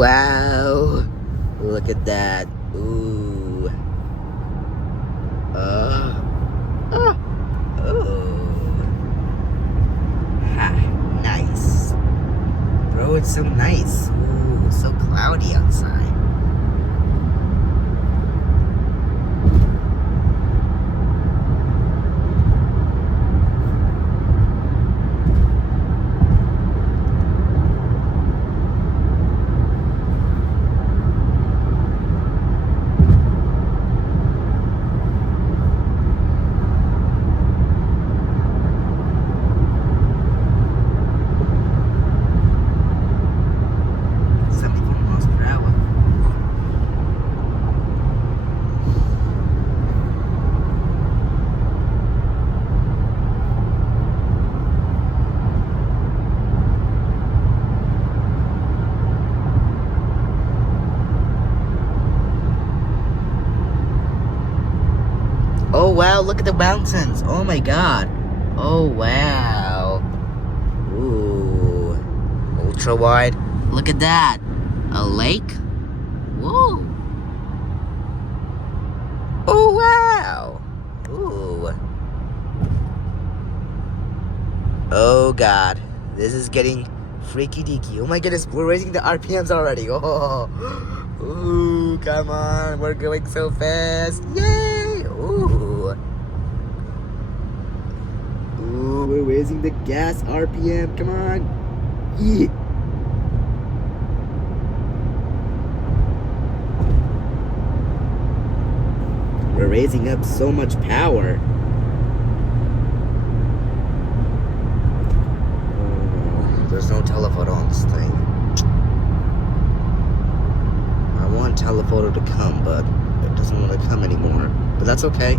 Wow. Look at that. Ooh. Oh. Oh. Ha. Nice. Bro, it's so nice. Ooh, so cloudy outside. Oh wow, look at the mountains. Oh my god. Oh wow. Ooh. Ultra wide. Look at that. A lake? Whoa. Oh wow. Ooh. Oh god. This is getting freaky deaky. Oh my goodness, we're raising the RPMs already. Oh. Ooh, come on. We're going so fast. Yay. Ooh. Ooh, we're raising the gas RPM. Come on. Yeah. We're raising up so much power. Oh, there's no telephoto on this thing. I want telephoto to come, but it doesn't want to come anymore. But that's okay.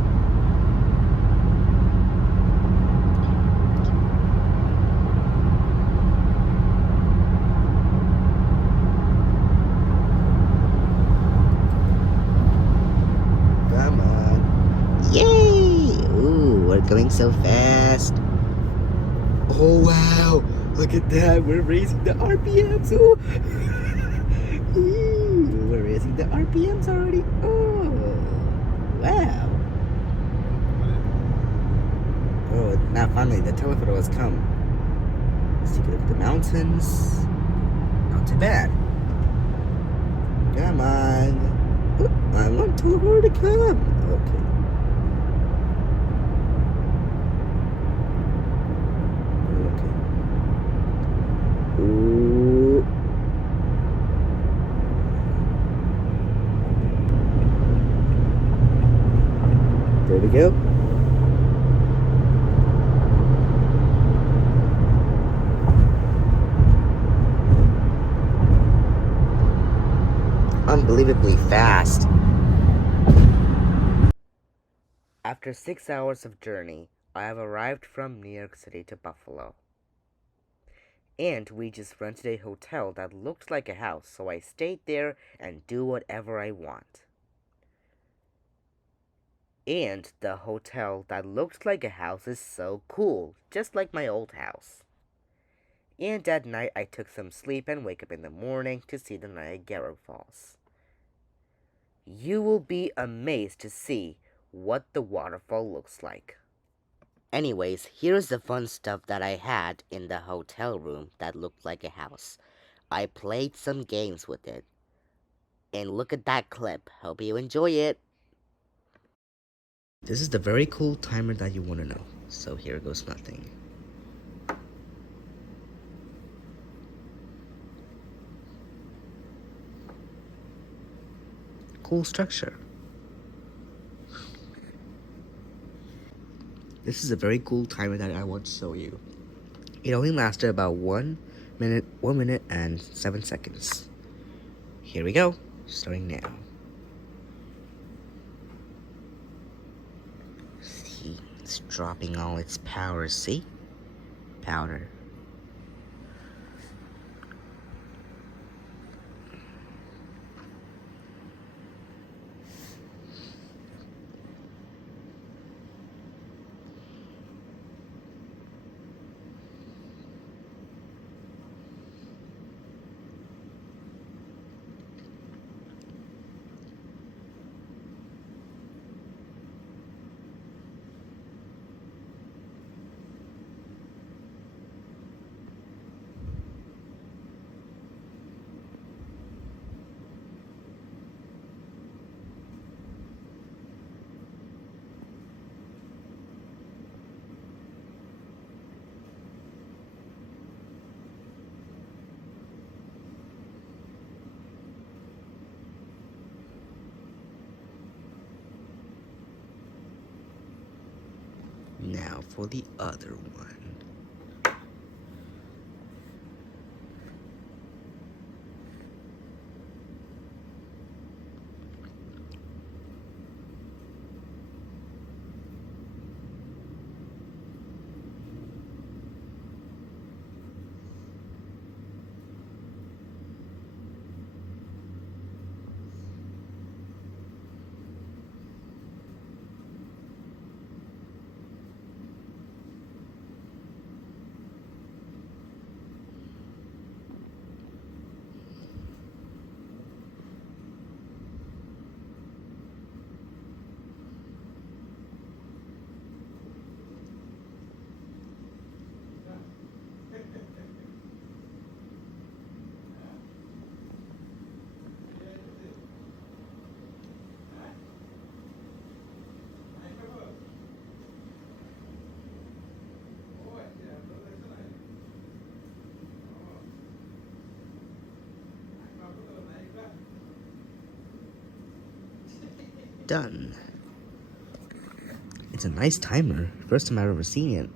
Come on. Yay! Ooh, we're going so fast. Oh wow! Look at that! We're raising the RPMs! Ooh. Ooh, we're raising the RPMs already! Oh! Wow! Oh, now finally the telephoto has come. Let's take a look at the mountains. Not too bad. Come on! Ooh, I want telephoto to come! Okay. Ooh. There we go. Unbelievably fast. After 6 hours of journey, I have arrived from New York City to Buffalo. And we just rented a hotel that looked like a house, so I stayed there and do whatever I want. And the hotel that looked like a house is so cool, just like my old house. And at night I took some sleep and wake up in the morning to see the Niagara Falls. You will be amazed to see what the waterfall looks like. Anyways, here's the fun stuff that I had in the hotel room that looked like a house. I played some games with it. And look at that clip. Hope you enjoy it. This is the very cool timer that you want to know. So here goes nothing. Cool structure. This is a very cool timer that I want to show you. It only lasted about 1 minute and 7 seconds. Here we go, starting now. See, it's dropping all its power, see? Powder. Now for the other one. Done. It's a nice timer. First time I've ever seen it.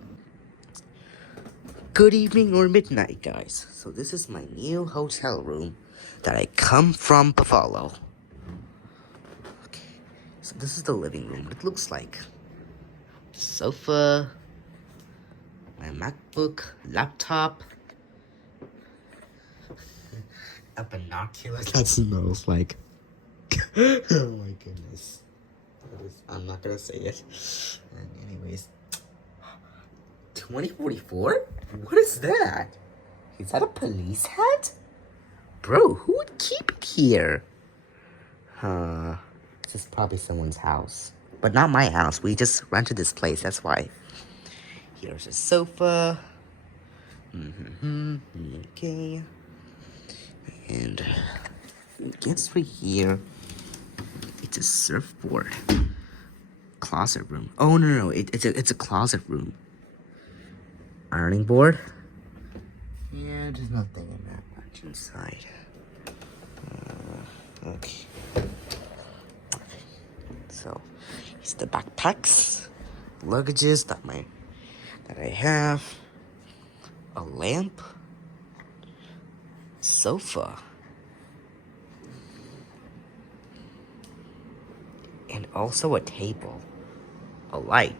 Good evening or midnight, guys. So this is my new hotel room that I come from Buffalo. Okay. So this is the living room. It looks like sofa, my MacBook, laptop, a binoculars. That smells like. Oh my goodness. I'm not gonna say it. And anyways, 2044? What is that? Is that a police hat? Bro, who would keep it here? This is probably someone's house. But not my house. We just rented this place, that's why. Here's a sofa. Okay. And I guess right here, it's a surfboard. Closet room. Oh, no. It's a closet room. Ironing board. Yeah, there's nothing in that much inside. Okay. So, here's the backpacks, luggages that I have, a lamp, sofa, and also a table, a light.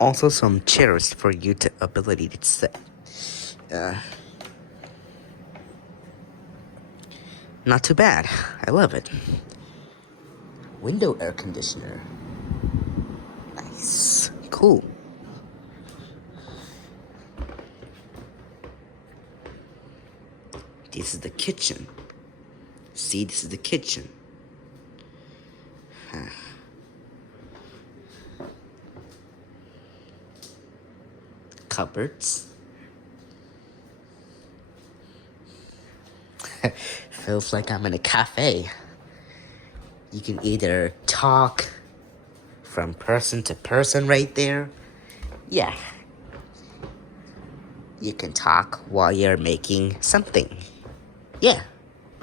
Also some chairs for you to ability to sit. Not too bad. I love it. Window air conditioner. Nice. Cool. This is the kitchen. See, this is the kitchen. Cupboards. Feels like I'm in a cafe. You can either talk from person to person right there. Yeah. You can talk while you're making something. Yeah,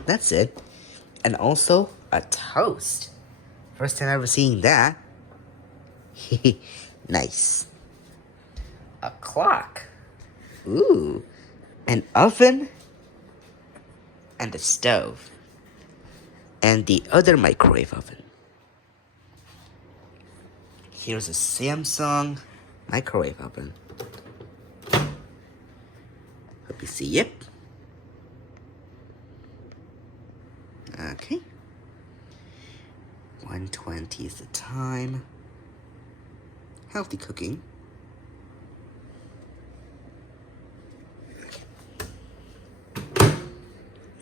that's it. And also a toast. First time ever seeing that. Nice. A clock. Ooh. An oven. And a stove. And the other microwave oven. Here's a Samsung microwave oven. Hope you see it. Okay. 1:20 is the time. Healthy cooking.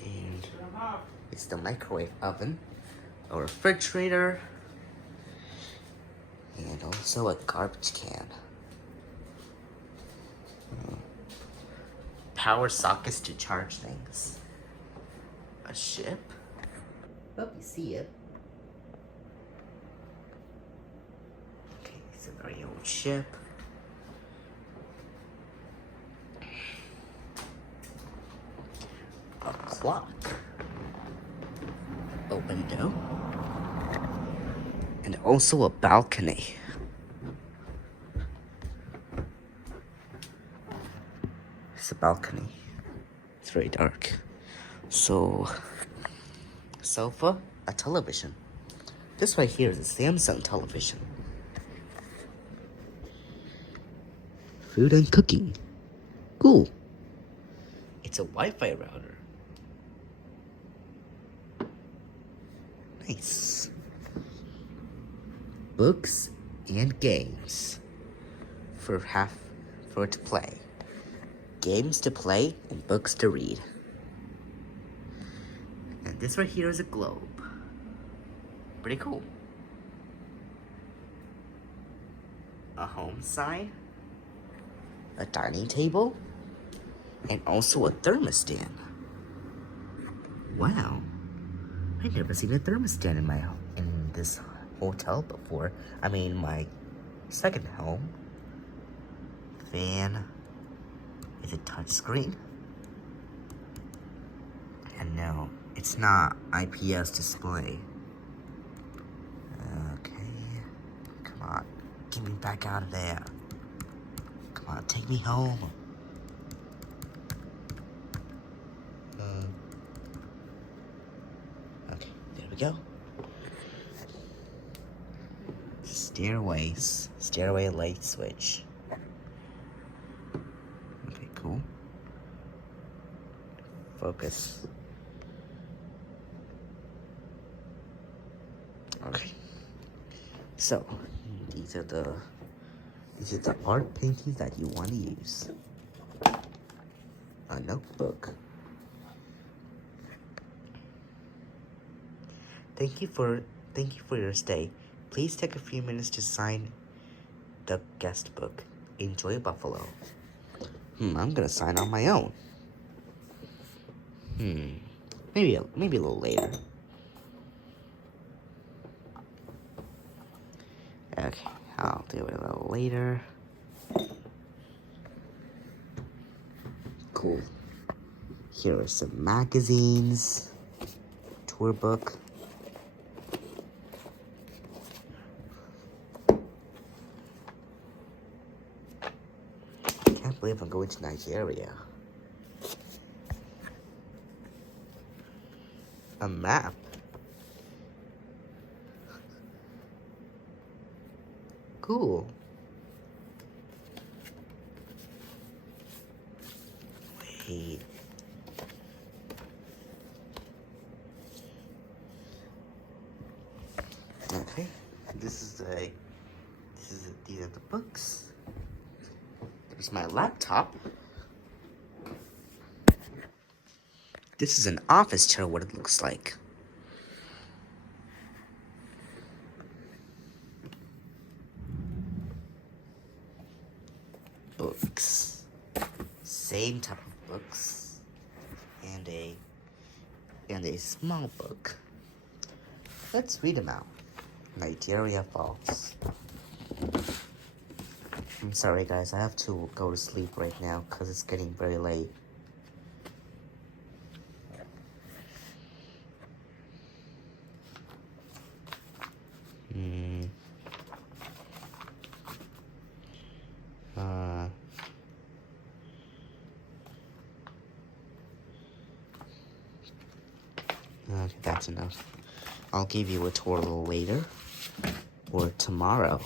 And it's the microwave oven, a refrigerator, and also a garbage can. Power sockets to charge things. A ship. Hope you see it. Okay, it's a very old ship. A clock. A window. And also a balcony. It's a balcony. It's very dark. So, sofa, a television. This right here is a Samsung television. Food and cooking. Cool. It's a Wi-Fi router. Nice. Books and games for to play. Games to play and books to read. And this right here is a globe. Pretty cool. A home sign, a dining table, and also a thermostat. Wow. I've never seen a thermostat in this hotel before. I mean, my second home. Fan. Is it touchscreen? And no, it's not IPS display. Okay. Come on. Get me back out of there. Come on, take me home. Okay, there we go. Stairway light switch. Okay, cool. Focus. Okay. So, these are the art paintings that you want to use. A notebook. Thank you for your stay. Please take a few minutes to sign the guest book. Enjoy Buffalo. I'm gonna sign on my own. Maybe a little later. Okay, I'll do it a little later. Cool. Here are some magazines. Tour book. Can't believe I'm going to Niagara. A map. Cool. Wait. Okay. These are the books. There's my laptop. This is an office chair, what it looks like. Books. Same type of books. And a small book. Let's read them out. Niagara Falls. I'm sorry guys, I have to go to sleep right now because it's getting very late. Okay, that's enough. I'll give you a tour a little later. Or tomorrow.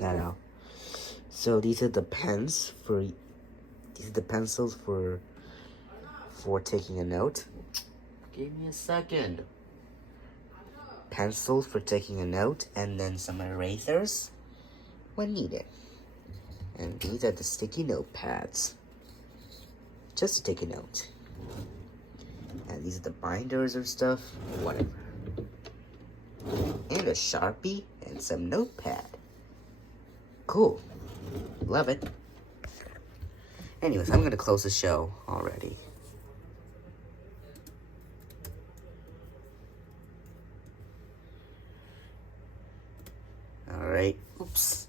No. So these are the pencils for taking a note. Give me a second. Pencils for taking a note, and then some erasers when needed. And these are the sticky note pads. Just to take a note. And these are the binders or stuff, whatever. And a Sharpie and some notepad. Cool. Love it. Anyways, I'm gonna close the show already. Alright. right? Oops.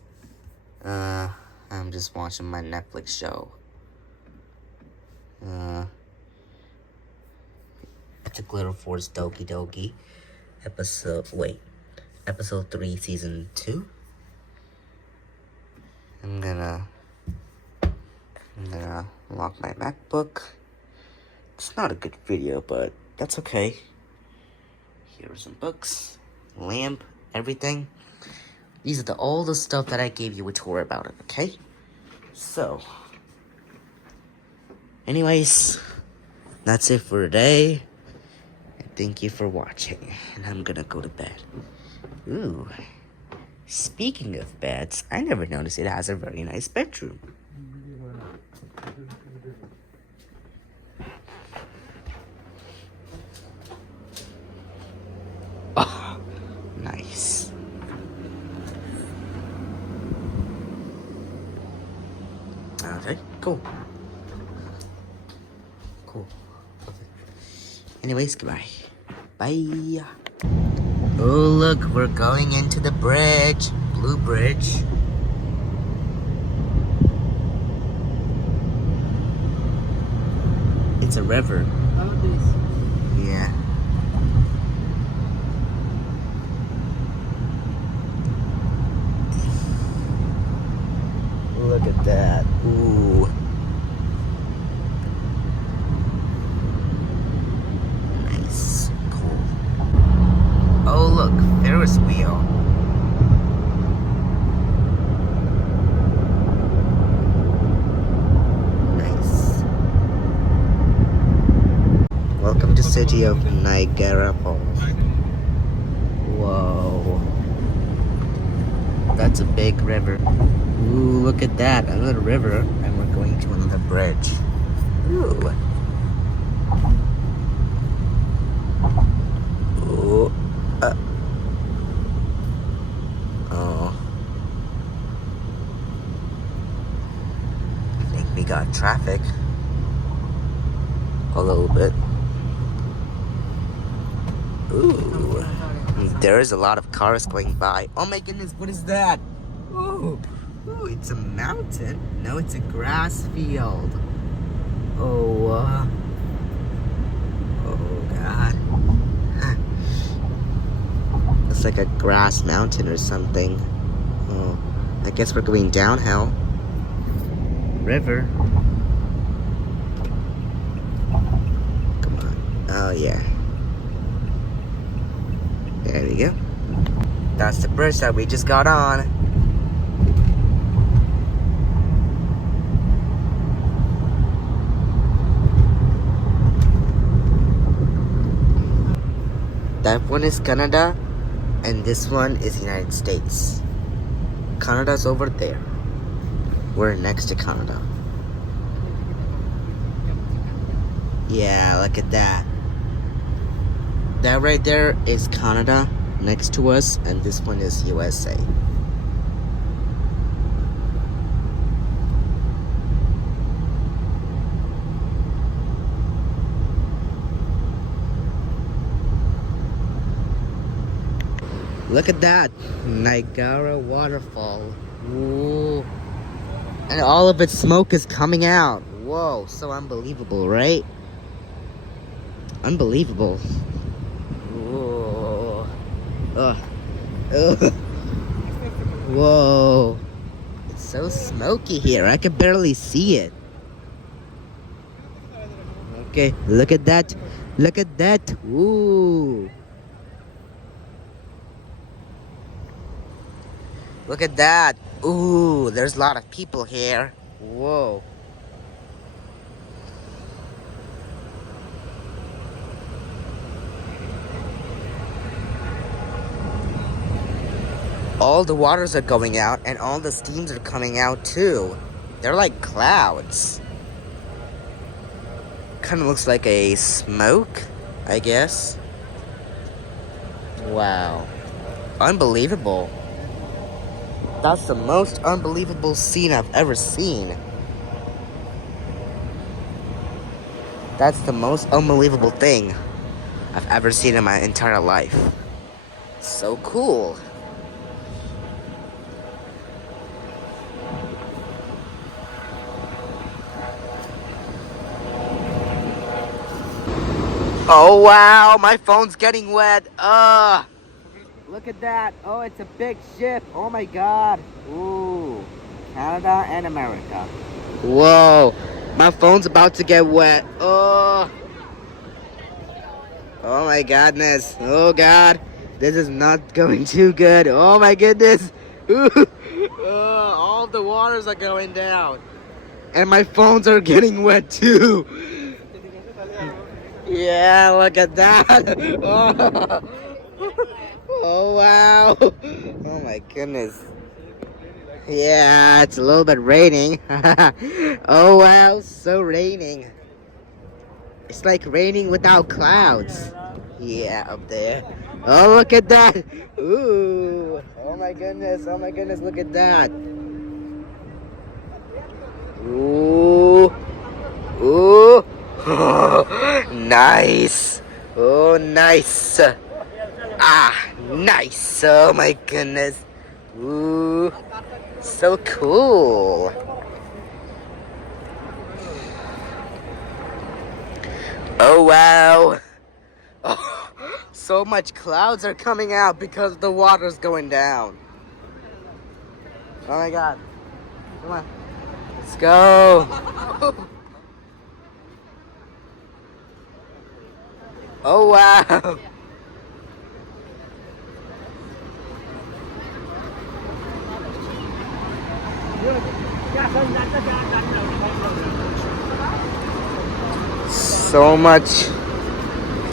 I'm just watching my Netflix show. It's a Glitter Force Doki Doki. Episode 3, Season 2. I'm gonna lock my MacBook. It's not a good video, but that's okay. Here are some books, lamp, everything. These are all the stuff that I gave you a tour about it, okay? So, anyways, that's it for today. Thank you for watching, and I'm gonna go to bed. Ooh, speaking of beds, I never noticed it has a very nice bedroom. Oh, nice. Okay, cool. Cool. Anyways, goodbye. Bye. Oh, look, we're going into the bridge. Blue Bridge. It's a river. Oh, this. Yeah. Look at that. Ooh. Nice. Cool. Oh, look, Ferris wheel. Nice. Welcome to city of Niagara Falls. Whoa. That's a big river. Ooh, look at that. Another river, and we're going to another bridge. Ooh. Ooh. Oh. I think we got traffic. A little bit. Ooh. There is a lot of cars going by. Oh my goodness, what is that? Ooh. Ooh, it's a mountain. No, it's a grass field. Oh, oh God. Huh. It's like a grass mountain or something. Oh, I guess we're going downhill. River. Come on. Oh, yeah. There we go. That's the bridge that we just got on. That one is Canada, and this one is United States. Canada's over there. We're next to Canada. Yeah, look at that. That right there is Canada next to us, and this one is U.S.A. Look at that, Niagara waterfall. Whoa. And all of its smoke is coming out. Whoa, so unbelievable, right? Unbelievable. Whoa. Ugh. Ugh. Whoa. It's so smoky here. I can barely see it. Okay, look at that. Look at that. Ooh. Look at that. Ooh, there's a lot of people here. Whoa. All the waters are going out, and all the steams are coming out too. They're like clouds. Kind of looks like a smoke, I guess. Wow. Unbelievable. That's the most unbelievable scene I've ever seen. That's the most unbelievable thing I've ever seen in my entire life. So cool. Oh wow, my phone's getting wet. Look at that. Oh, it's a big ship. Oh my god. Ooh. Canada and America. Whoa. My phone's about to get wet. Oh. Oh my goodness. Oh god. This is not going too good. Oh my goodness. Ooh. All the waters are going down. And my phones are getting wet too. Yeah, look at that. Oh, oh wow. Oh my goodness. Yeah, it's a little bit raining. Oh wow, so raining. It's like raining without clouds. Yeah, up there. Oh, look at that. Ooh. Oh my goodness. Oh my goodness. Look at that. Ooh. Ooh. Nice. Oh, nice. Ah, nice. Oh my goodness. Ooh. So cool. Oh wow. Oh, so much clouds are coming out because the water's going down. Oh my god. Come on. Let's go. Oh wow.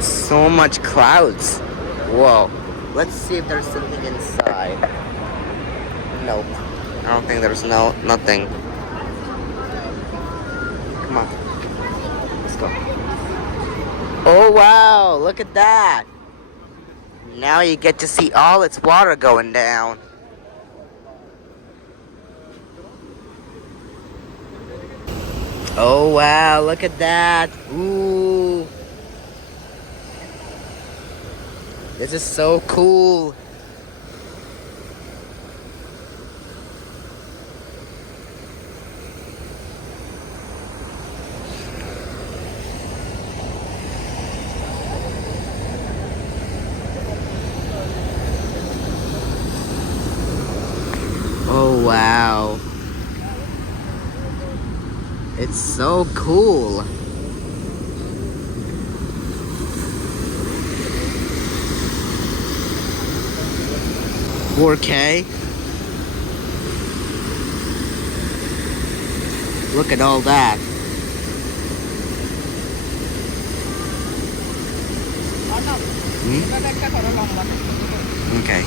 So much clouds. Whoa. Let's see if there's something inside. Nope. I don't think there's nothing. Come on. Let's go. Oh wow, look at that. Now you get to see all its water going down. Oh wow, look at that. Ooh. This is so cool. Oh wow. It's so cool. $4K. Look at all that. Hmm? Okay.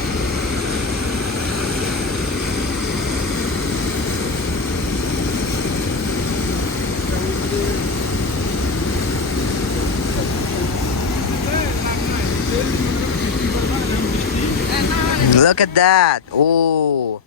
Look at that. Oh.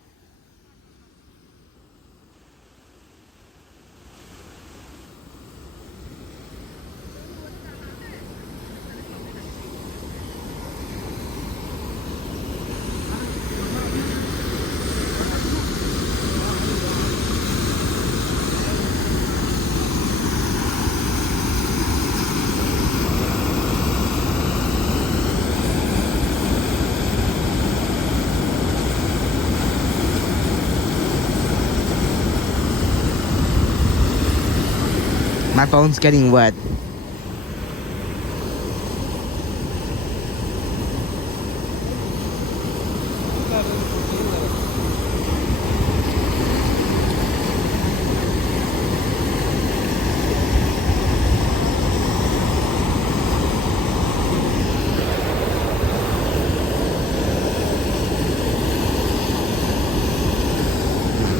My phone's getting wet.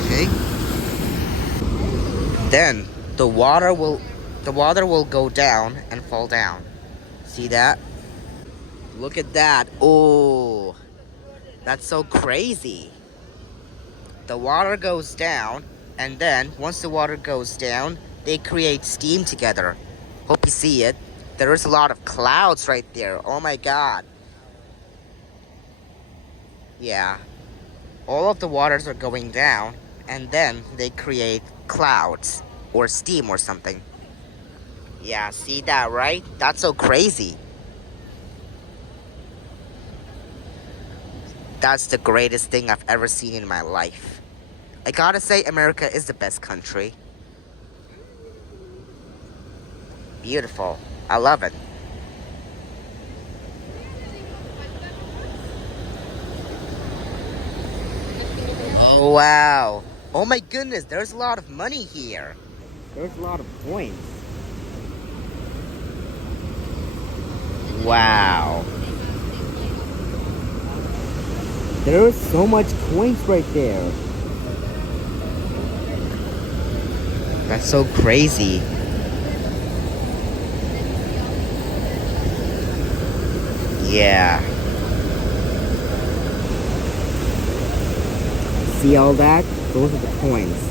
Okay. Then the water will go down and fall down. See that? Look at that. Oh, that's so crazy. The water goes down, and then once the water goes down, they create steam together. Hope you see it. There is a lot of clouds right there. Oh my god. Yeah. All of the waters are going down, and then they create clouds or steam or something. Yeah, see that, right? That's so crazy. That's the greatest thing I've ever seen in my life. I gotta say, America is the best country. Beautiful. I love it. Oh, wow. Oh my goodness, there's a lot of money here. There's a lot of coins. Wow. There's so much coins right there. That's so crazy. Yeah. See all that? Those are the coins.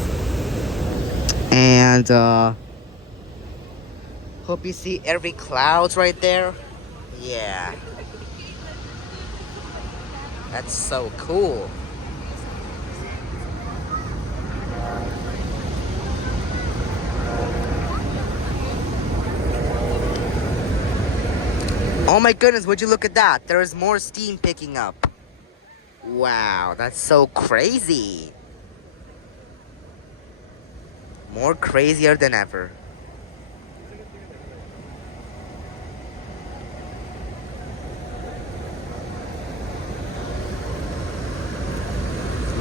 And hope you see every clouds right there. Yeah. That's so cool. Oh my goodness, would you look at that? There is more steam picking up. Wow, that's so crazy. More crazier than ever.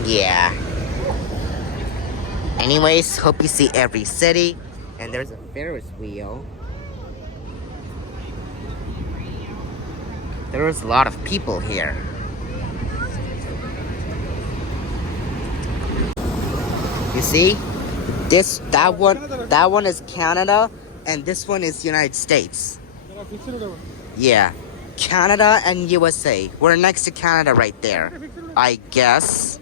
Yeah. Anyways, hope you see every city. And there's a Ferris wheel. There's a lot of people here. You see? That one is Canada, and this one is United States. Yeah. Canada and USA. We're next to Canada right there. I guess.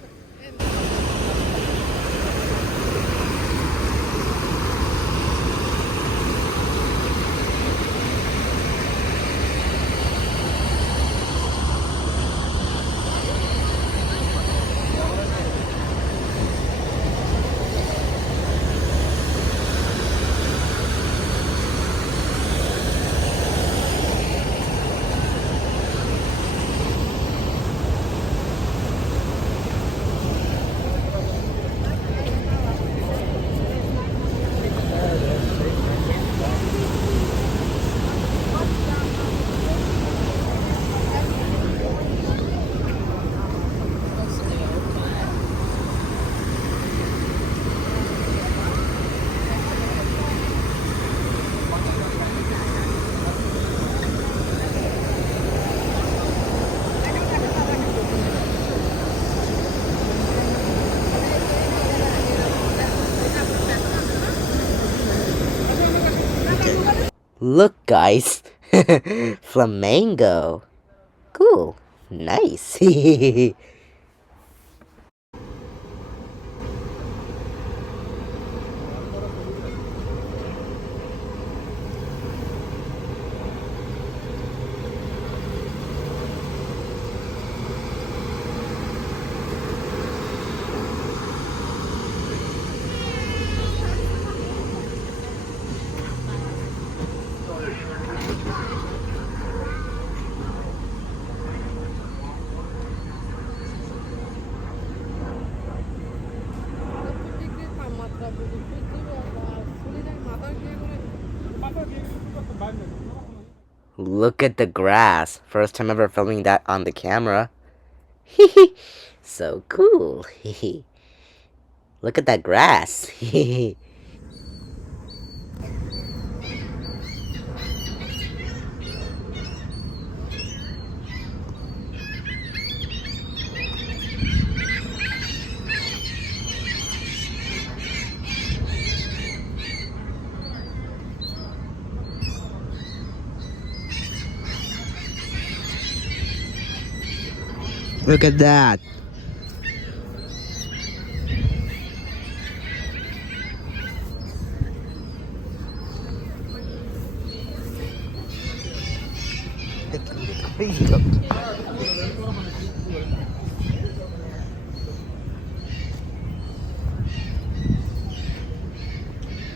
Look, guys. Flamingo. Cool. Nice. Look at the grass. First time ever filming that on the camera. So cool. Look at that grass. Look at that.